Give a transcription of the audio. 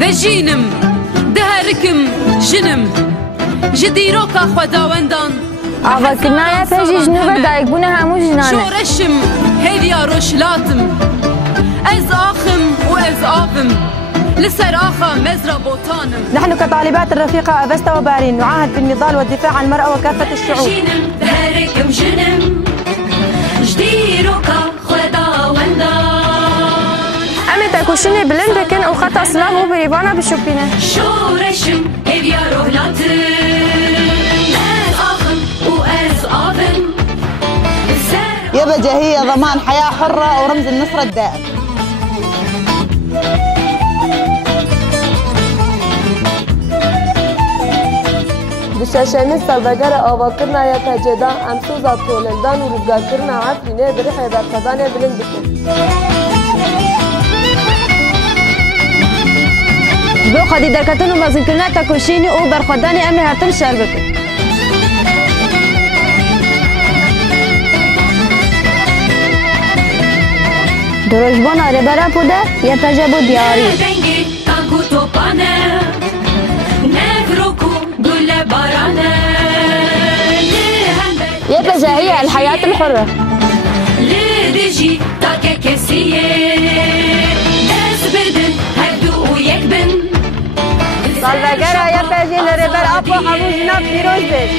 Vejînim diherikim jinim ji dîroka xwedawendan Avakirnaya pejî ji nû ve dayîkbûna hemû jinan e. şoreşim hêviya roşlatim ez axim û ez avim لسر آخا مزرعة بوطانم. نحن كطالبات الرفيقة أفستا وبارين نعاهد بالنضال والدفاع عن المرأة وكافة الشعوب. جينم بهركم جنم جديروكا خدا وندان. أمي تاكوشيني بلندكن أو خطأ سلام وبريفانا بشوبينا. شورشم هبيا روهلاتم أز آخم وأز آفم. يا بجاهية ضمان حياة حرة ورمز النصر الدائم. بشاشمین سالبگر آواکرنا یا تجدا امسوزا تولندان و روزگارکرنا عفرینه بریح برخدان بلند بکن. بو خدی درکتن و مزین کرنا تاکوشینی او برخدان امی هرتن شهر بکن. دروژبان آره برا پوده یا تجابو دیاری. يا بجاهية الحياة الحرة لدجي تاكا كسية داس بدن هدو ويكبن سالبگرا يا بجي لربر أبو حمو جناب فيروز بيت